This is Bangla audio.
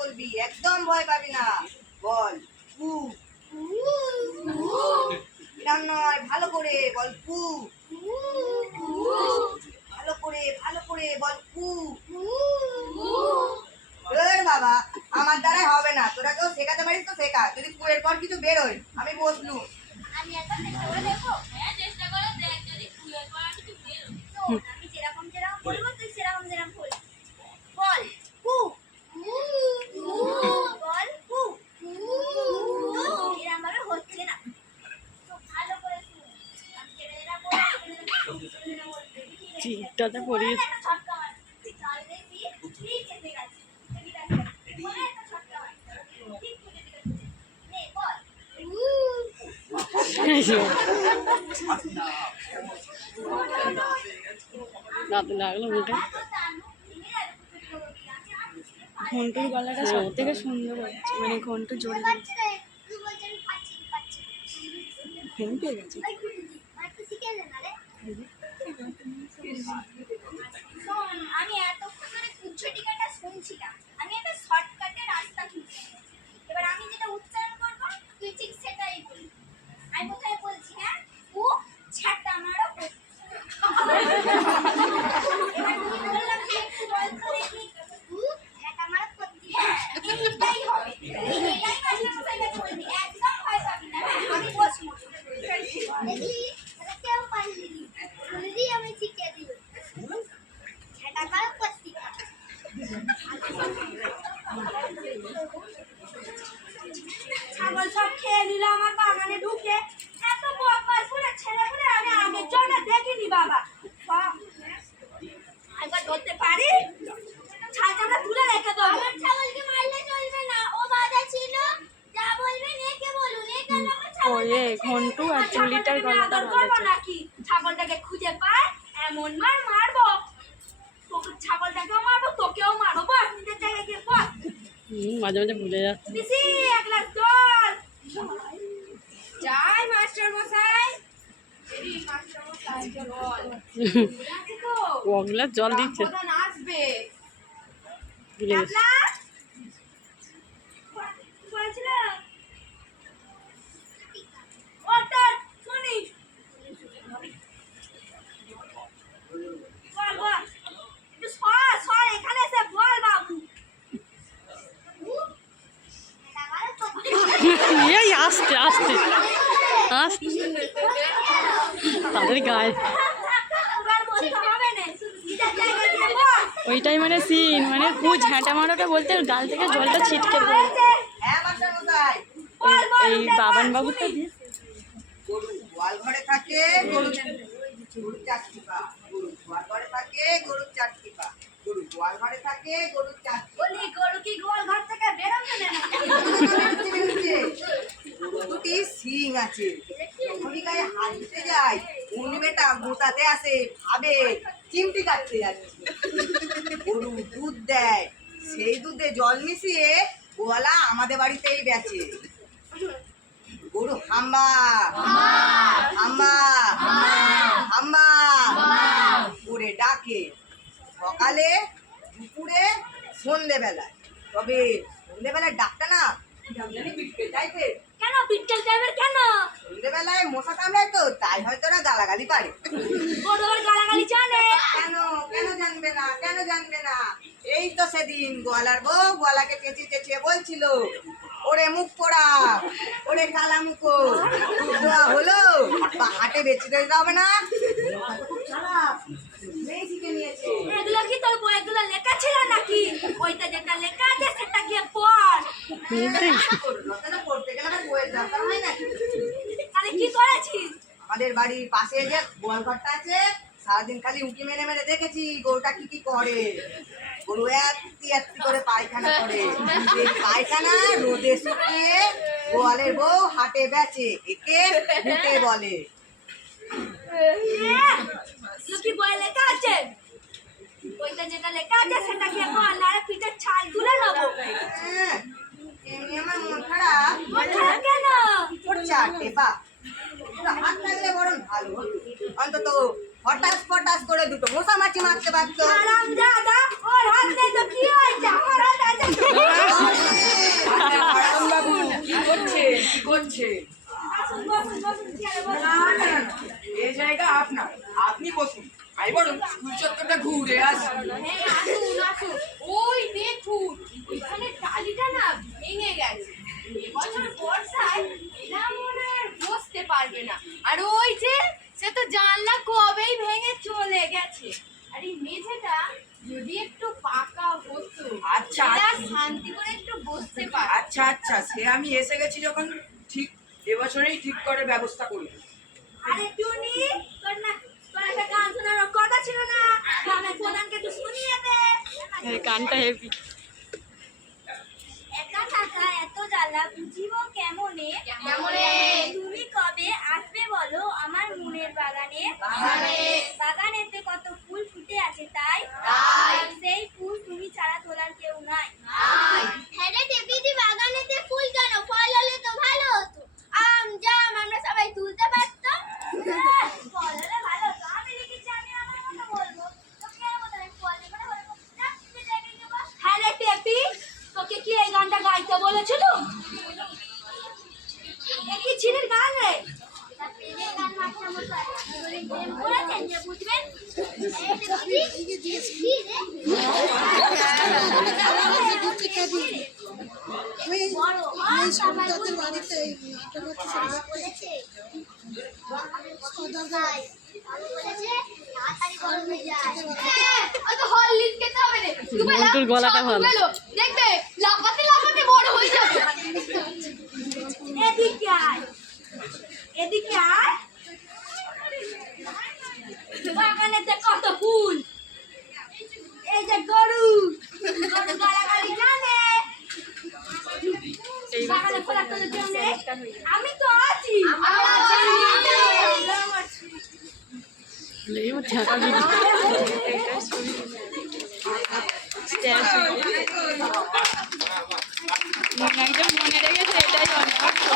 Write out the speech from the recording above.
বলবি, একদম ভয় পাবি না। বল পু। এরম নয়, ভালো করে বল পু। ভালো করে বল পু। বাবা, আমার দ্বারাই হবে না, তোরা কেউ শেখাতে পারিস তো শেখা, যদি পুয়ের পর কিছু বেরোয় আমি বসলু। আমি একবার চেষ্টা করে দেখবো। হ্যাঁ, চেষ্টা করে দেখ, যদি পুয়ের পর কিছু বেরোয়। আমি যেরকম বলবো তুই সেরকম বলবি। বল পু। বল পু। এরকম ভাবে হচ্ছে না, তো ভালো করে শুন। আমি যেটা বলবো চিটটাতে পড়িয়ে ছক্কা মার। তাহলে দেখবি ঠিক এসে গেছে। ঠিক আছে, বলে একটা ছক্কা মার। ঠিক তুলে দিবে। নে বল। রাত লাগলো উঠে। ঘন্টুর গলাটা সব থেকে সুন্দর হচ্ছে, মানে ঘন্টু জোরে ঘুম পেয়ে গেছে। আমি এতক্ষণ ধরে কুচ্ছটিকাটা শুনছিলাম, আমি একটা শর্টকাটের রাস্তা খুঁজছি। এবার আমি যেটা উচ্চারণ করবো তুই ঠিক সেটাই বলবি। আমি কোথায় বলছি, হ্যাঁ ও ছাটা মারো। এবার তুমি বললাম যে একটু বলতো দেখি ও ছাটা মারো করতে। হ্যাঁ, এইটাই হবে, এইটাই মাস্টারমশাই কাছে বলবি, একদম ভয় পাবি না। হ্যাঁ, আমি বসবো দেখি, এটা কেউ পারলি যদি আমি শিখিয়ে দিব। ছাটা মারো করতে। ছাগল সব খেয়ে নিল আমার বাগানে ঢুকে। এত বদমাশ করে ছেলে পুলে আমি আগের জন্য দেখিনি বাবা। একবার ধরতে পারি, ছাগলটা তুলে রেখে দেবো। আমার ছাগলকে মারলে চলবে না, ও বাধা ছিল। যা বলবেন একে বলুন, এ কেন আমার ছাগলকে ঘন্টু আর চুলিটার গলাটা করবো নাকি? ছাগলটাকে খুঁজে পায় এমন মারবো, তোকে ছাগলটাকেও মারবো, তোকেও মারবো। বস নিজের জায়গায় গিয়ে বস। মাঝে মাঝে ভুলে যাচ্ছে। পিসি এক গ্লাস জল। যাই মাস্টার মশাই। ওগুলা জল দিচ্ছে। আসবে ভুলে গেছে। এই আস্তে আস্তে আস্তে তাদের গায়ে ওইটাই মানে সিন, মানে খুব ঝাঁটা মারাটা বলতে গাল থেকে জলটা ছিটকে পড়ে। এই বাবান বাবু তো গরু গোয়াল ঘরে থাকে, গরু চার টিপা। গরু গোয়াল ঘরে থাকে, গরু চার টিপা। গরু গোয়াল ঘরে থাকে, গরু চার টিপা। গরু কি গোয়াল ঘর থেকে বেরোবে না? গরু দুটি শিং আছে, যখনই গায়ে হাত দিতে যায় উনি বেটা গোটাতে আসে, ভাবে চিমটি কাটতে যাচ্ছে। গরু দুধ দেয়, সেই দুধে জল মিশিয়ে গোয়ালা আমাদের বাড়িতেই বেচে। গরু হাম্বা হাম্বা হাম্বা করে ডাকে, সকালে দুপুরে সন্ধেবেলায়। তবে সন্ধেবেলায় ডাকটা না বিটকেল টাইপের। কেন বিটকেল টাইপের কেন? সন্ধেবেলায় মশা কামড়ায় তো, তাই হয়তো না গালাগালি পারে। গরুর গালাগালি জানে? কেন কেন জানবে না, কেন জানবে না? এই তো সেদিন গোয়ালার বউ গোয়ালাকে চেঁচিয়ে চেঁচিয়ে বলছিল, ওরে মুখ পোড়া, ওরে কালা মুখো, দুধ দেওয়া হলো বা হাটে বেচে দিতে হবে না? খুব খারাপ, মেয়ে শিখে নিয়েছে। এগুলো কি তোর বইগুলো লেখা ছিল নাকি? ওইটা যেটা লেখা আছে সেটা গিয়ে পড়। পড়তে গেলে বইয়ের দরকার হয় না। তাহলে কি করেছিস? আমাদের বাড়ির পাশে যে গোয়াল ঘরটা আছে, সারাদিন খালি উঁকি মেরে মেরে দেখেছি গরুটা কি কি করে। গরু একটি একটি করে পায়খানা করে, এই পায়খানা রোদে শুকিয়ে গোয়ালের বউ হাটে বেচে, একে ঘুটে বলে। কি বই লেখা আছে? ওইটা যেটা লেখা আছে সেটা গিয়ে পড়, নারে পিঠের ছাল তুলে নেবো। এমনি আমার মন খারাপ। মন খারাপ কেন? ওর চারটে পা, হাত লাগলে বরং ভালো হতো, অন্তত হঠাৎ ফটাস করে দুটো মশামাছি মারতে পারতো। হারামজাদা, ওর হাত নেই তো কি হয়েছে? আমার হাত আছে তো। বাবু কি করছে কি করছে? বসুন, বসুন, বসুন, চেয়ারে বসুন। না না না, এই জায়গা আপনার, আপনি বসুন। আমি বলুন স্কুল চত্বরটা ঘুরে আসি। হ্যাঁ, আসুন, আসুন। ওই দেখুন, ওইখানে টালিটা না ভেঙে গেছে। এবছর বর্ষায় এরা মনে হয় আর বসতে পারবে না। আর ওই যে সে তো জানলা কবেই ভেঙে চলে গেছে। আর এই মেঝেটা যদি একটু পাকা হতো, আচ্ছা, এরা আচ্ছা। শান্তি করে একটু বসতে পারত। আচ্ছা আচ্ছা, সে আমি এসে গেছি যখন, ঠিক এবছরেই ঠিক করে ব্যবস্থা করব। আরে টুনি, তোর একটা গান শোনার কথা ছিল না? গ্রামের প্রধানকে একটু শুনিয়ে দে। এই গানটা হেভি। একা থাকা এত জ্বালা বুঝিব কেমনে? কেমনে? তুমি কবে আসবে বলো আমার মনের বাগানে? বাগানেতে কত ফুল ফুটে আছে তাই সেই ফুল তুমি ছাড়া তোলার কেউ নাই। হ্যাঁ রে দেবীদি, বাগানেতে ফুল কেন? ফল হলে তো ভালো হতো। আম জাম আমরা সবাই তুলতে পারতাম। ফল হলে ভালো হতো। আমি লিখেছি, আমি আমার মতো বলবো। তোকে আর মতো আমি ফল দেবো না, বলবো না, তুই দেবী দেবো। হ্যাঁ রে টেপি, তোকে কি এই গানটা গাইতে বলেছিল? কি ছিলেন গান রে? প্রেমের গান মাস্টার মশাই। প্রেম করেছেন যে বুঝবেন। মন্টুর গলাটা ভালো। দেখবে লাফাতে লাফাতে বড় হয়ে যাবে। এদিকে আয়, এদিকে আয়। বাগানেতে কত ফুল, এই যে গরু, গরু গালাগালি জানে। বাগানে খোলা তোদের কেউ নেই? আমি তো আছি। এই ঝাঁকা ভিডিও মনে রেখেছে, এটাই অনেক।